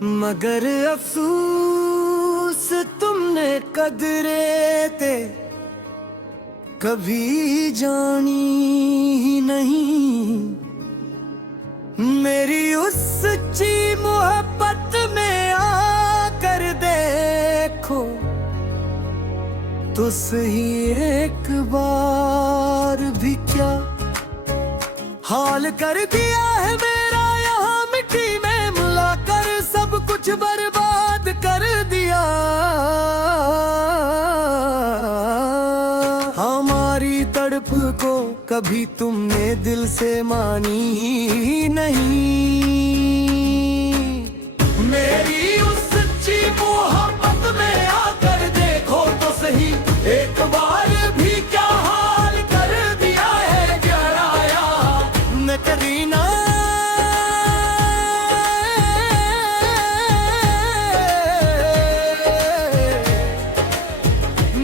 मगर अफसोस तुमने कदरे ते कभी जानी ही नहीं। मेरी उस सच्ची मोहब्बत में आकर देखो तो सही एक बार भी क्या हाल कर दिया है मेरा, यहाँ मिट्टी में मिलाकर सब कुछ बर्बाद कर दिया। हमारी तड़प को कभी तुमने दिल से मानी ही नहीं। मेरी उस सच्ची मोहब्बत में आकर देखो तो सही एक बार भी क्या हाल कर दिया है जराया न करीना।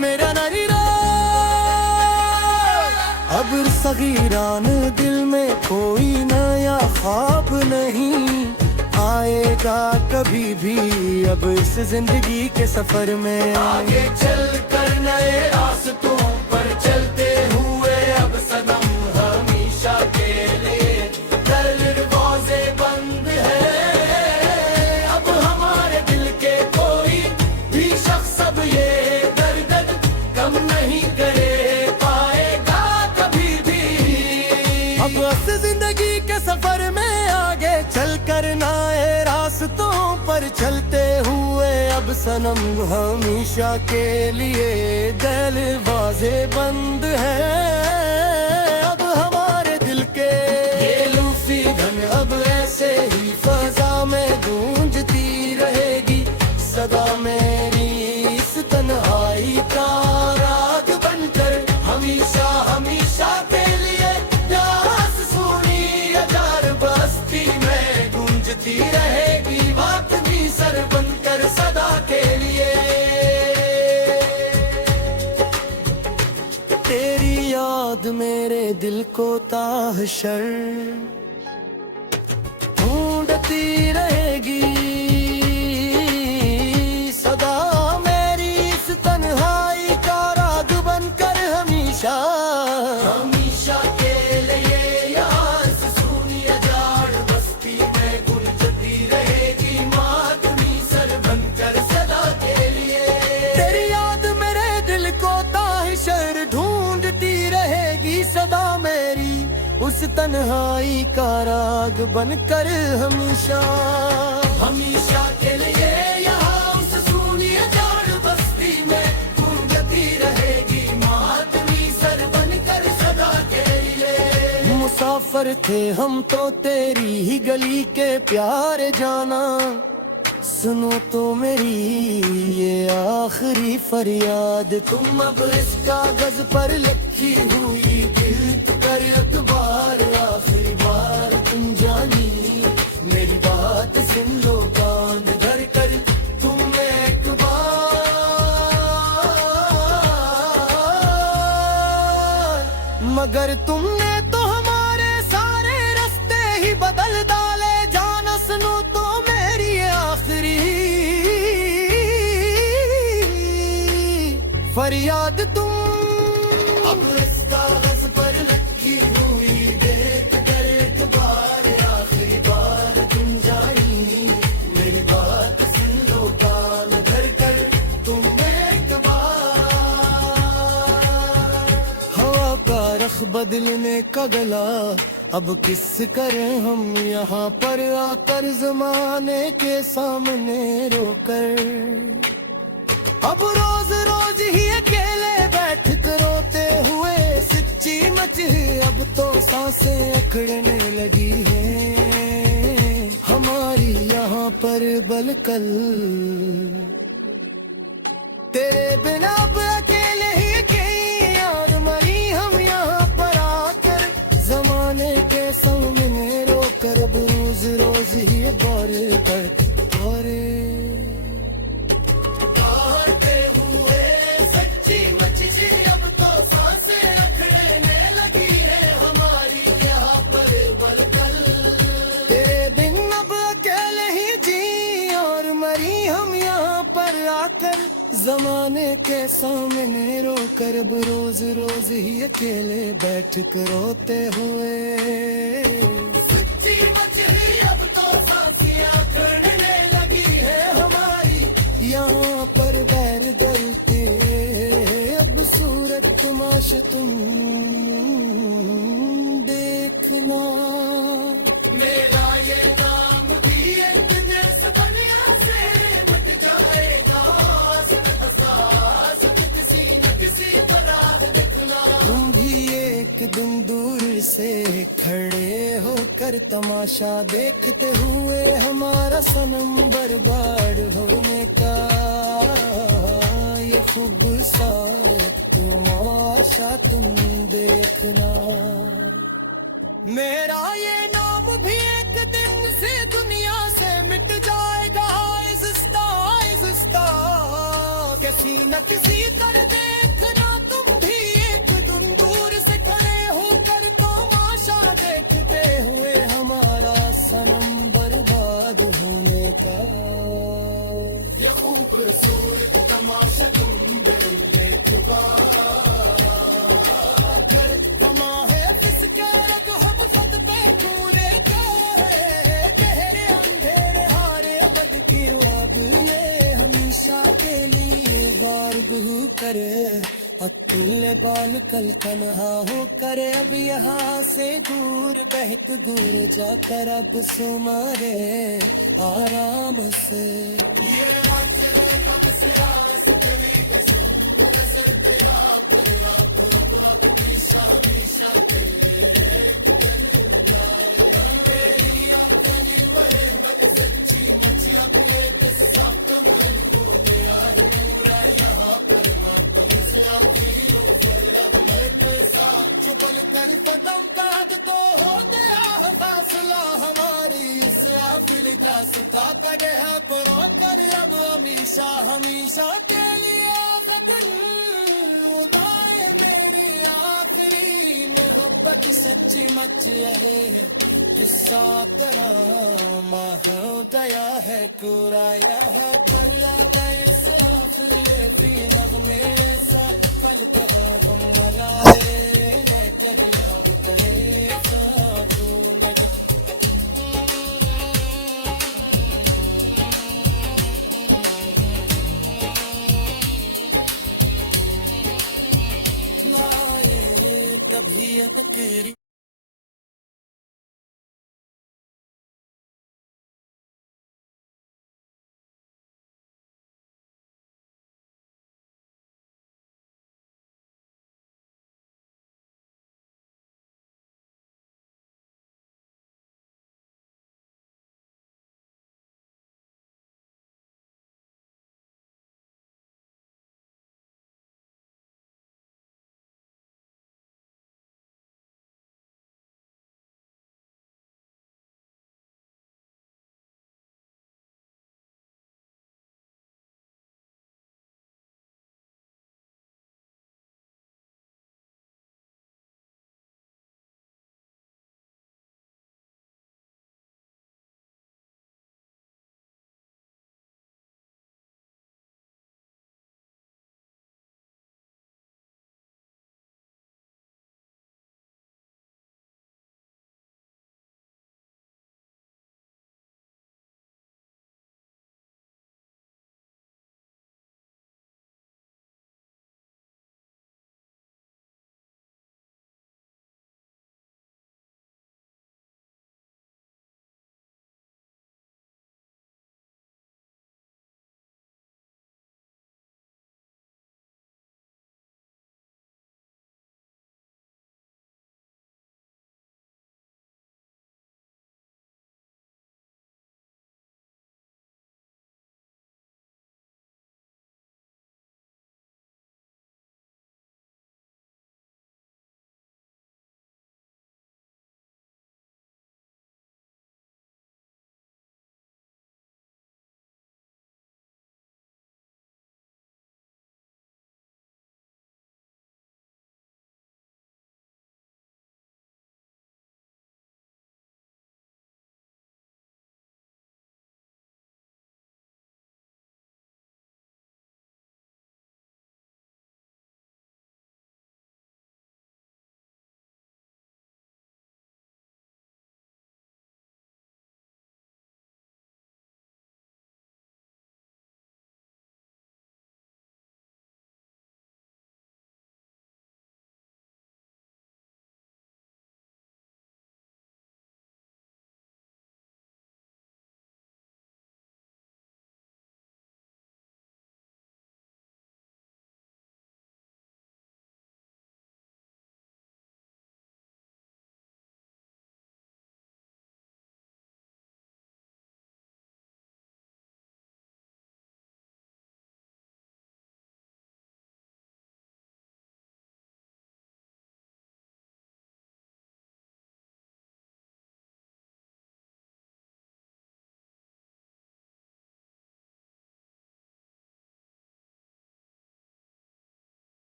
मेरा नरीरा अब सगीरान दिल में कोई नया ख्वाब नहीं आएगा कभी भी अब इस जिंदगी के सफर में। आगे चल कर नए रास्तों पर चलते हुए अब सनम हमेशा के लिए दरवाजे बंद है। अब हमारे दिल के कोई भी शख्स अब ये दर्द कम नहीं करे पाएगा कभी भी। अब इस जिंदगी के सफर में आगे चल कर नए रास्तों पर चलते हुए अब सनम हमेशा के लिए दरवाजे बंद है। अब हमारे दिल के ये लूफी धन अब ऐसे ही फजा में गूंजती रहेगी सदा मेरी इस तन्हाई का राग बनकर हमेशा हमेशा के लिए प्यास सुनी हजार बस्ती में गूंजती रहेगी बात भी सर बनकर सदा के लिए। तेरी याद मेरे दिल को ताहशर ढूंढती रहेगी सदा मेरी इस तन्हाई का राग बनकर हमेशा हमेशा के लिए। यहाँ से सुनी हजार बस्ती में गुंजती रहेगी मातमी सर बनकर सदा के लिए। तेरी याद मेरे दिल को ताहिशर ढूंढती रहेगी सदा मेरी उस तन्हाई का राग बनकर हमेशा हमेशा के लिए। यहाँ उस सुनी हजार बस्ती में गूंजती रहेगी मातमी सर बनकर सदा के लिए। मुसाफिर थे हम तो तेरी ही गली के प्यारे जाना सुनो तो मेरी ये आखिरी फरियाद। तुम अब इस कागज पर लिखी हुई गिरत कर अखबार आखिरी बार तुम जानी मेरी बात सुन लो कान धर कर तुम एक बार। मगर तुमने तो हमारे सारे रास्ते ही बदल डाले जाना सुनो तो मेरी आखिरी फरियाद। तुम अब इस कागज पर लिखी हुई देख कर एक बार आखिरी बार तुम जानी मेरी बात सुन लो कान धर कर तुम एक बार। हवा का रख बदलने का गला अब किस करें हम यहाँ पर आकर जमाने के सामने रोकर। अब रोज रोज ही अकेले बैठ कर रोते हुए सच्ची मच अब तो सांसें अखड़ने लगी हैं हमारी यहाँ पर बलकल। तेरे बिना अब अकेले ही कहीं यार मरी हम यहाँ पर आकर जमाने के सामने रोकर। अब रोज रोज ही गौर कर गौरे हुए सच्ची मची अब तो सांसें अखड़ने लगी है हमारी यहाँ पर बलकल। तेरे दिन अब अकेले ही जी जमाने के सामने रो कर अब रोज रोज ही अकेले बैठ कर रोते हुए सच्ची मछली अब तो सांसियां छोड़ने लगी है हमारी। यहाँ पर बैर गलते अब सूरत तमाश तुम देखना। मेरा ये नाम भी एक जैसा दुनिया से मिट जाएगा, किसी न किसी तरह दिखना। तुम भी एक दिन दूर से खड़े होकर तमाशा देखते हुए हमारा सनम बर्बाद होने का ये खूबसूरत तमाशा तुम देखना। मेरा ये नाम भी एक दिन से दुनिया से मिट जाएगा, किसी न किसी तरह देखना। तुम भी एक दिन दूर से खड़े होकर तमाशा देखते हुए हमारा सनम बर्बाद होने का ये खूबसूरत तमाशा तुम देखने के बाद करे अकेले बाल कल तन्हा हो करे। अब यहाँ से दूर बहत दूर जाकर अब सुमारे आराम से। सदा करे है परो कर अब हमेशा हमेशा के लिए उदाए मेरी आखिरी मोहब्बत सच्ची मच है। किस्सा तेरा माह गया है पूरा यहाँ पर इस आखिरी नगमे सा पल कहा हम वराए मैं कहीं अब कहे कभी अकेली